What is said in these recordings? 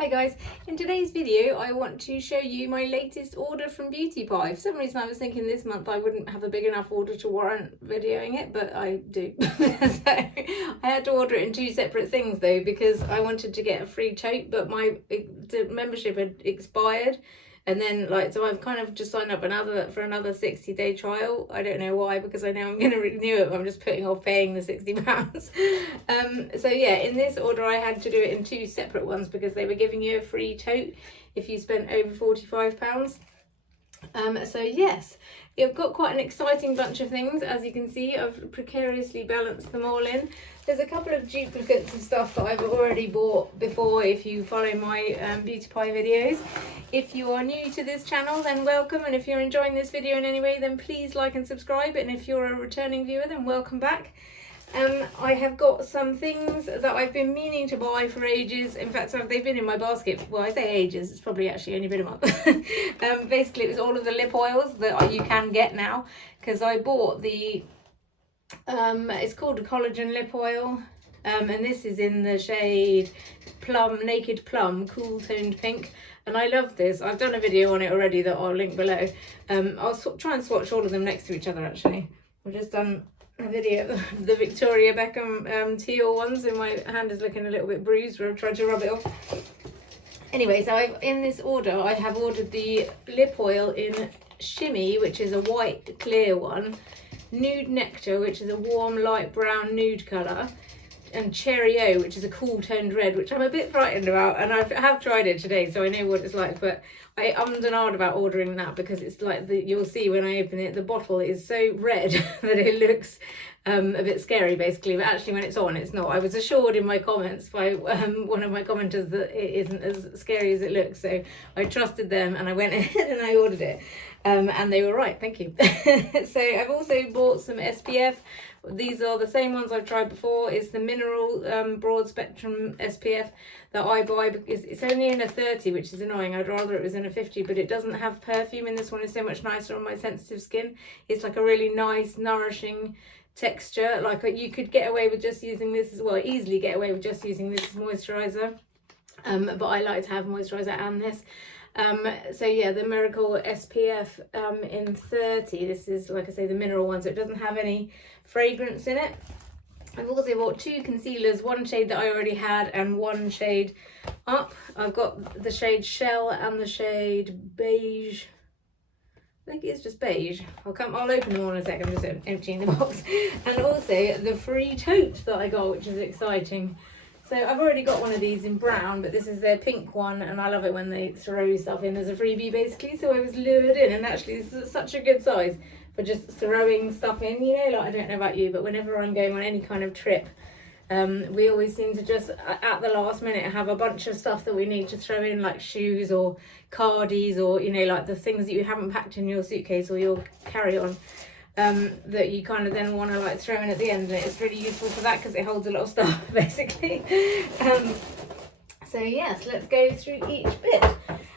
Hi guys, in today's video I want to show you my latest order from Beauty Pie. For some reason I was thinking this month I wouldn't have a big enough order to warrant videoing it, but I do. So I had to order it in two separate things though, because I wanted to get a free tote, but my membership had expired. And then so I've kind of just signed up for another 60-day trial. I don't know why, because I know I'm going to renew it, but I'm just putting off paying the £60. So yeah, in this order I had to do it in two separate ones because they were giving you a free tote if you spent over £45. So yes, I've got quite an exciting bunch of things. As you can see, I've precariously balanced them all in. There's a couple of duplicates of stuff that I've already bought before if you follow my Beauty Pie videos. If you are new to this channel, then welcome, and if you're enjoying this video in any way, then please like and subscribe, and if you're a returning viewer, then welcome back. I have got some things that I've been meaning to buy for ages. In fact, they've been in my basket. Well, I say ages, it's probably actually only been a month. Basically, it was all of the lip oils that you can get now, because I bought the, it's called a Collagen lip oil. And this is in the shade Plum, Naked Plum, Cool Toned Pink. And I love this. I've done a video on it already that I'll link below. I'll try and swatch all of them next to each other, actually. I've just done a video of the Victoria Beckham teal ones, and my hand is looking a little bit bruised where I've tried to rub it off. Anyway, so in this order, I have ordered the lip oil in Shimmy, which is a white clear one, Nude Nectar, which is a warm light brown nude colour, and Cherryo, which is a cool toned red, which I'm a bit frightened about, and I have tried it today, so I know what it's like, but I ummed and ahed about ordering that because it's like, you'll see when I open it, the bottle is so red that it looks a bit scary basically, but actually when it's on, it's not. I was assured in my comments by one of my commenters that it isn't as scary as it looks, so I trusted them and I went ahead and I ordered it. And they were right, thank you. So I've also bought some SPF. These are the same ones I've tried before. It's the mineral broad spectrum SPF that I buy because it's only in a 30, which is annoying. I'd rather it was in a 50, but it doesn't have perfume, and this one is so much nicer on my sensitive skin. It's like a really nice, nourishing texture. Like you could get away with just using this as well, easily get away with just using this as moisturizer. But I like to have moisturizer and this. So yeah, the Miracle SPF in 30, this is, like I say, the mineral one, so it doesn't have any fragrance in it. I've also bought two concealers, one shade that I already had and one shade up. I've got the shade Shell and the shade Beige. I think it's just Beige. I'll open them all in a second. I'm just emptying the box. And also the free tote that I got, which is exciting. So I've already got one of these in brown, but this is their pink one, and I love it when they throw stuff in as a freebie basically. So I was lured in, and actually this is such a good size for just throwing stuff in, you know, like I don't know about you, but whenever I'm going on any kind of trip, we always seem to just at the last minute have a bunch of stuff that we need to throw in, like shoes or cardies, or, you know, like the things that you haven't packed in your suitcase or your carry-on. That you kind of then want to like throw in at the end, and it's really useful for that because it holds a lot of stuff basically. So yes, let's go through each bit.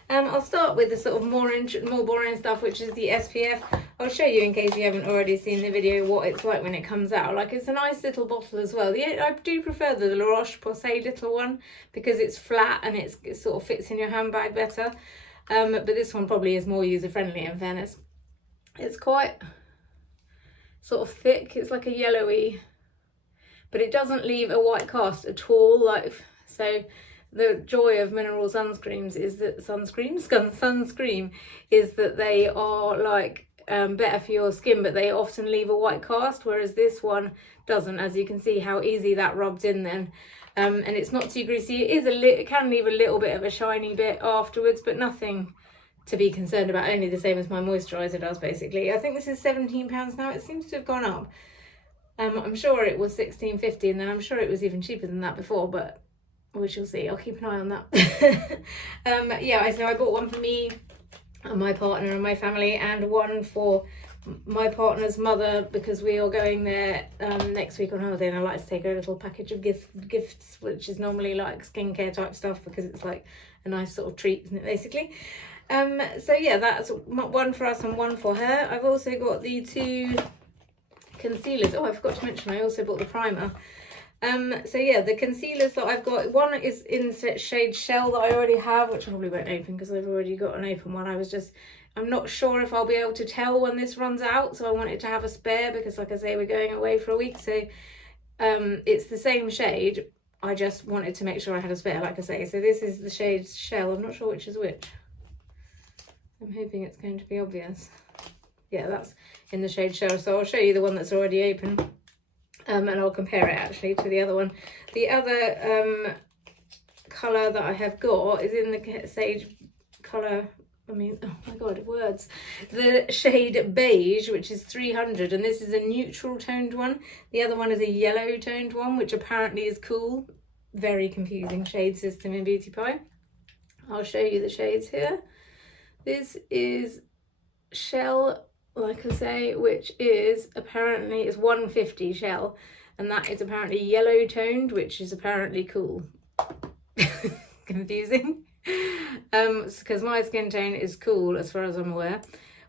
I'll start with the sort of more boring stuff, which is the SPF. I'll show you, in case you haven't already seen the video, what it's like when it comes out. Like, it's a nice little bottle as well. I do prefer the La Roche-Posay little one because it's flat and it sort of fits in your handbag better. But this one probably is more user-friendly, in fairness. It's quite sort of thick. It's like a yellowy, but it doesn't leave a white cast at all. Like, so the joy of mineral sunscreens is that sunscreen is that they are like better for your skin, but they often leave a white cast, whereas this one doesn't, as you can see how easy that rubs in then. And it's not too greasy. It can leave a little bit of a shiny bit afterwards, but nothing to be concerned about, only the same as my moisturiser does basically. I think this is £17 now. It seems to have gone up. I'm sure it was £16.50, and then I'm sure it was even cheaper than that before, but we shall see. I'll keep an eye on that. Yeah, so I bought one for me and my partner and my family, and one for my partner's mother, because we are going there next week on holiday, and I like to take a little package of gifts, which is normally like skincare type stuff, because it's like a nice sort of treat, isn't it, basically. So yeah, that's one for us and one for her. I've also got the two concealers. Oh, I forgot to mention I also bought the primer. So yeah, the concealers that I've got, one is in the shade Shell that I already have, which I probably won't open because I've already got an open one. I'm not sure if I'll be able to tell when this runs out, so I wanted to have a spare because, like I say, we're going away for a week, so it's the same shade. I just wanted to make sure I had a spare, like I say. So this is the shade Shell. I'm not sure which is which. I'm hoping it's going to be obvious. Yeah, that's in the shade Shell, so I'll show you the one that's already open. And I'll compare it actually to the other one. The other colour that I have got is in the sage colour, oh my god, words. The shade Beige, which is 300, and this is a neutral toned one. The other one is a yellow toned one, which apparently is cool. Very confusing shade system in Beauty Pie. I'll show you the shades here. This is Shell, like I say, which is apparently is 150 Shell, and that is apparently yellow toned, which is apparently cool. Confusing, because my skin tone is cool as far as I'm aware,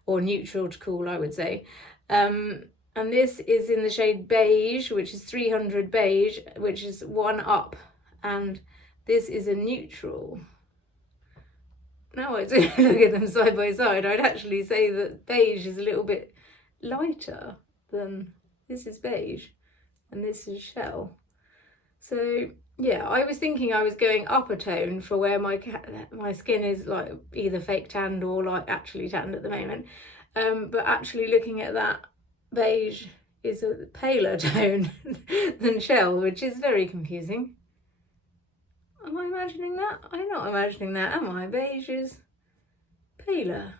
or neutral to cool, I would say. And this is in the shade Beige, which is 300 Beige, which is 1 up, and this is a neutral. Now I do look at them side by side, I'd actually say that Beige is a little bit lighter than this is Beige and this is Shell. So yeah, I was thinking I was going up a tone for where my skin is like either fake tanned or like actually tanned at the moment. But actually looking at that, Beige is a paler tone than Shell, which is very confusing. Am I imagining that? I'm not imagining that, am I? Beige is paler.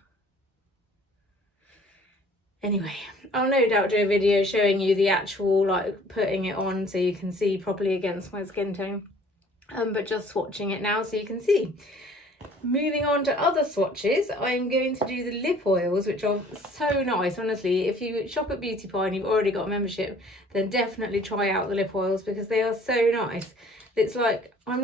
Anyway, I'll no doubt do a video showing you the actual, like, putting it on so you can see properly against my skin tone. But just swatching it now so you can see. Moving on to other swatches, I'm going to do the lip oils, which are so nice. Honestly, if you shop at Beauty Pie and you've already got a membership, then definitely try out the lip oils because they are so nice. It's like, I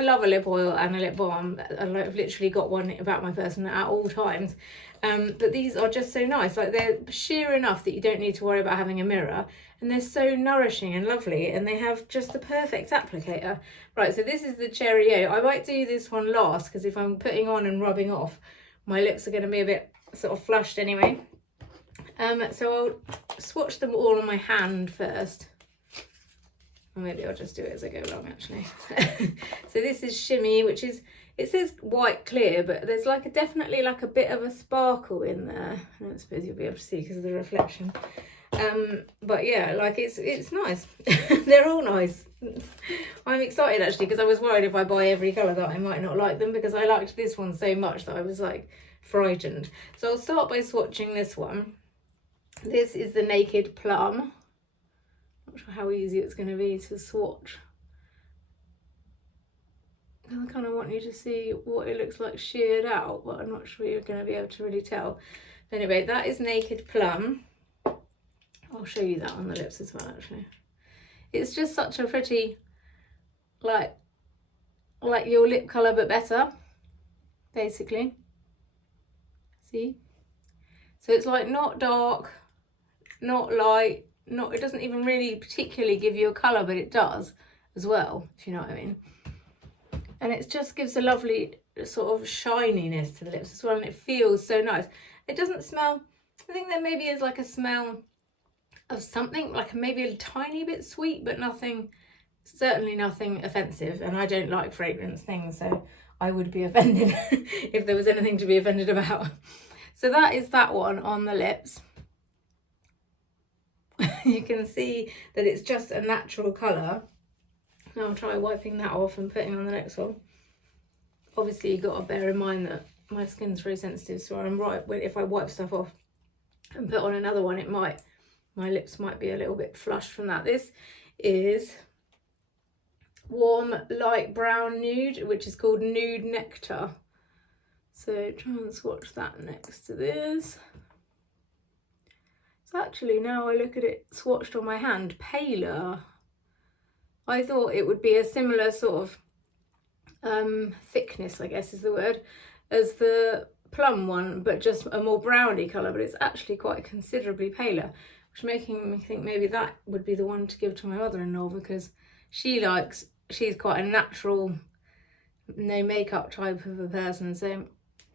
love a lip oil and a lip balm. I've literally got one about my person at all times. But these are just so nice. Like, they're sheer enough that you don't need to worry about having a mirror. And they're so nourishing and lovely. And they have just the perfect applicator. Right, so this is the Cherryo. I might do this one last because if I'm putting on and rubbing off, my lips are going to be a bit sort of flushed anyway. So I'll swatch them all on my hand first. Or maybe I'll just do it as I go along, actually. So this is Shimmy, which is, it says white clear, but there's like definitely like a bit of a sparkle in there. I don't suppose you'll be able to see because of the reflection. But yeah, like it's nice. They're all nice. I'm excited actually because I was worried if I buy every colour that I might not like them because I liked this one so much that I was like frightened. So I'll start by swatching this one. This is the Naked Plum. Not sure how easy it's going to be to swatch. I kind of want you to see what it looks like sheared out, but I'm not sure you're going to be able to really tell. Anyway, that is Naked Plum. I'll show you that on the lips as well, actually. It's just such a pretty, like your lip colour, but better, basically. See? So it's like not dark, not light, it doesn't even really particularly give you a colour, but it does as well, if you know what I mean. And it just gives a lovely sort of shininess to the lips as well, and it feels so nice. It doesn't smell, I think there maybe is like a smell of something, like maybe a tiny bit sweet, but nothing, certainly nothing offensive. And I don't like fragrance things, so I would be offended if there was anything to be offended about. So that is that one on the lips. You can see that it's just a natural colour. Now I'll try wiping that off and putting on the next one. Obviously you've got to bear in mind that my skin's very sensitive, so I'm right, if I wipe stuff off and put on another one, my lips might be a little bit flushed from that. This is Warm Light Brown Nude, which is called Nude Nectar. So try and swatch that next to this. It's actually, now I look at it swatched on my hand, paler. I thought it would be a similar sort of thickness, I guess is the word, as the Plum one, but just a more browny colour, but it's actually quite considerably paler, which making me think maybe that would be the one to give to my mother-in-law because she's quite a natural, no makeup type of a person, so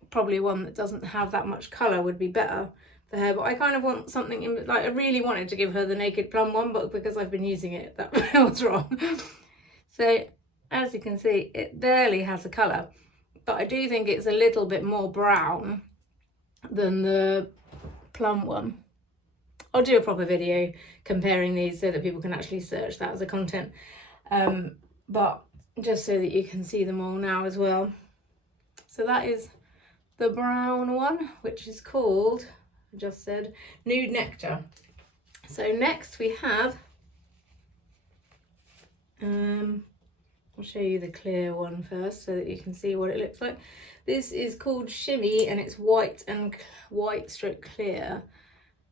probably one that doesn't have that much colour would be better for her. But I kind of want something in, like, I really wanted to give her the Naked Plum one, but because I've been using it, that was wrong. So as you can see, it barely has a colour, but I do think it's a little bit more brown than the Plum one. I'll do a proper video comparing these so that people can actually search that as a content, but just so that you can see them all now as well. So that is the brown one, which is called, I just said, Nude Nectar. So next we have, I'll show you the clear one first so that you can see what it looks like. This is called Shimmy, and it's white and white stroke clear.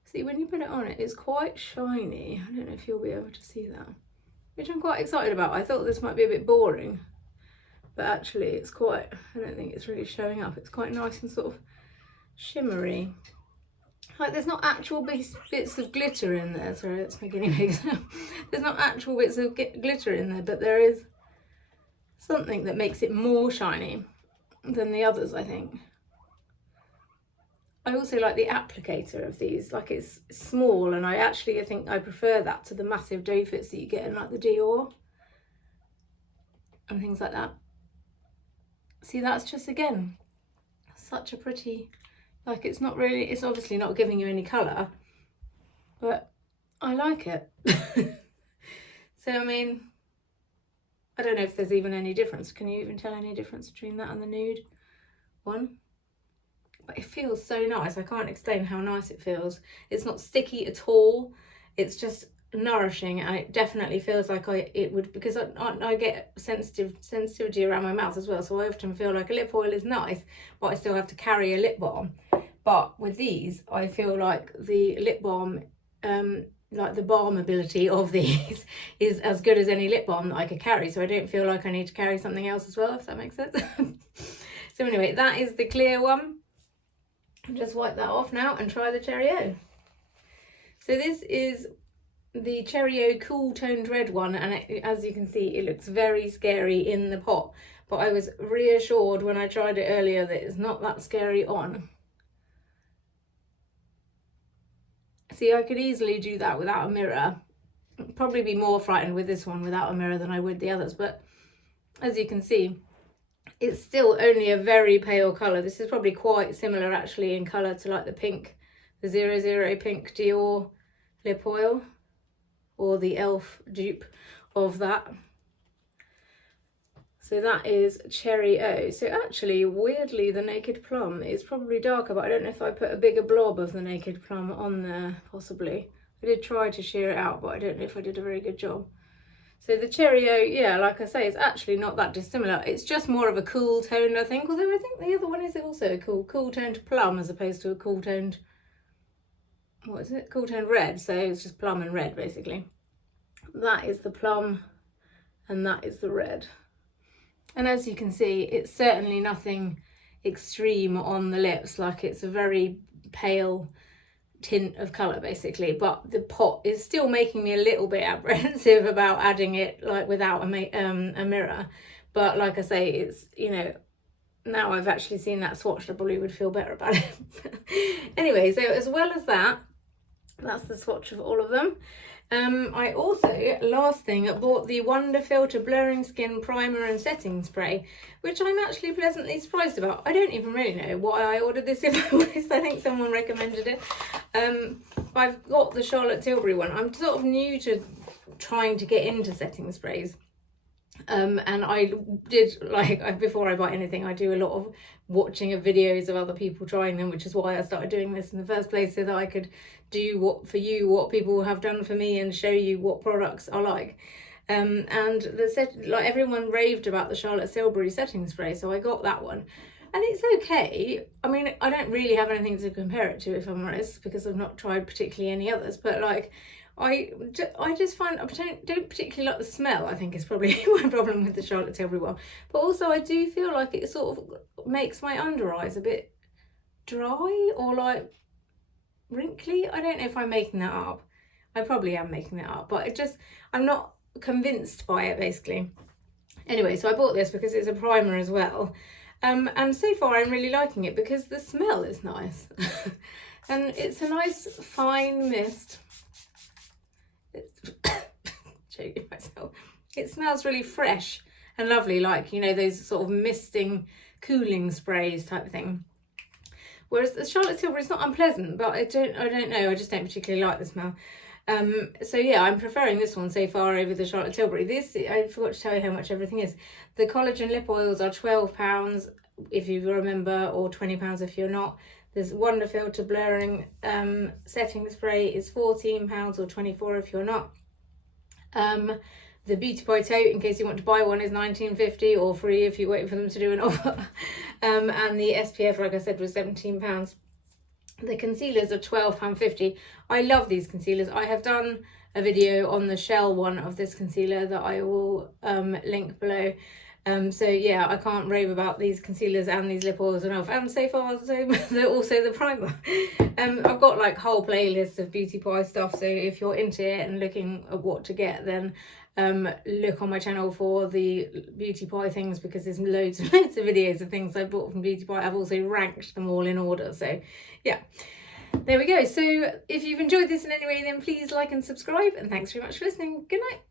See, when you put it on, it's quite shiny. I don't know if you'll be able to see that, which I'm quite excited about. I thought this might be a bit boring, but actually it's quite, I don't think it's really showing up. It's quite nice and sort of shimmery. Like, there's not actual bits of glitter in there. Sorry, that's my guinea pigs. There's not actual bits of glitter in there, but there is something that makes it more shiny than the others, I think. I also like the applicator of these. Like, it's small, and I think I prefer that to the massive doe fits that you get in like the Dior and things like that. See, that's just, again, such a pretty, like, it's not really, it's obviously not giving you any colour, but I like it. So, I mean, I don't know if there's even any difference. Can you even tell any difference between that and the nude one? But it feels so nice. I can't explain how nice it feels. It's not sticky at all. It's just nourishing, and it definitely feels like it would, because I get sensitivity around my mouth as well, so I often feel like a lip oil is nice, but I still have to carry a lip balm. But with these, I feel like the lip balm, like the balm ability of these is as good as any lip balm that I could carry, so I don't feel like I need to carry something else as well, if that makes sense. So anyway, that is the clear one. Just wipe that off now and try the Cherryo. So this is the Cherryo Cool Toned Red one, and as you can see, it looks very scary in the pot, but I was reassured when I tried it earlier that it's not that scary on. See, I could easily do that without a mirror. I'd probably be more frightened with this one without a mirror than I would the others, but as you can see, it's still only a very pale colour. This is probably quite similar actually in colour to like the pink, the 00 Pink Dior lip oil, or the e.l.f. dupe of that. So that is Cherryo. So actually, weirdly, the Naked Plum is probably darker, but I don't know if I put a bigger blob of the Naked Plum on there, possibly. I did try to sheer it out, but I don't know if I did a very good job. So the Cherryo, yeah, like I say, it's actually not that dissimilar. It's just more of a cool toned, I think, although I think the other one is also a cool toned plum as opposed to a cool toned, what is it? Cool toned red. So it's just plum and red, basically. That is the plum and that is the red. And as you can see, it's certainly nothing extreme on the lips. Like, it's a very pale tint of colour basically, but the pot is still making me a little bit apprehensive about adding it like without a mirror. But like I say, it's, you know, now I've actually seen that swatched, I probably would feel better about it. Anyway, so as well as that, that's the swatch of all of them. I also, last thing, bought the Wonderfilter Blurring Skin Primer and Setting Spray, which I'm actually pleasantly surprised about. I don't even really know why I ordered this, if I'm honest. I think someone recommended it. I've got the Charlotte Tilbury one. I'm sort of new to trying to get into setting sprays. And I did, like, before I buy anything, I do a lot of watching of videos of other people trying them, which is why I started doing this in the first place, so that I could do what people have done for me and show you what products I like. And like, everyone raved about the Charlotte Tilbury setting spray, so I got that one. And it's okay. I mean, I don't really have anything to compare it to, if I'm honest, because I've not tried particularly any others, but like, I just find I don't particularly like the smell. I think is probably my problem with the Charlotte Tilbury one. But also I do feel like it sort of makes my under eyes a bit dry or like wrinkly. I don't know if I'm making that up. I probably am making that up, but I'm not convinced by it basically. Anyway, so I bought this because it's a primer as well. And so far I'm really liking it because the smell is nice. And it's a nice fine mist. It's choking myself. It smells really fresh and lovely, like, you know, those sort of misting, cooling sprays type of thing. Whereas the Charlotte Tilbury is not unpleasant, but I don't know, I just don't particularly like the smell. So yeah, I'm preferring this one so far over the Charlotte Tilbury. This, I forgot to tell you how much everything is. The collagen lip oils are £12 if you remember, or £20 if you're not. There's Wonderfilter blurring setting spray is £14 or £24 if you're not. The Beauty Pie Tote, in case you want to buy one, is £19.50 or free if you wait for them to do an offer. And the SPF, like I said, was £17. The concealers are £12.50. I love these concealers. I have done a video on the shell one of this concealer that I will link below. So yeah, I can't rave about these concealers and these lip oils enough. And so far, so they're also the primer. I've got like whole playlists of Beauty Pie stuff. So if you're into it and looking at what to get, then look on my channel for the Beauty Pie things, because there's loads and loads of videos of things I bought from Beauty Pie. I've also ranked them all in order. So yeah, there we go. So if you've enjoyed this in any way, then please like and subscribe. And thanks very much for listening. Good night.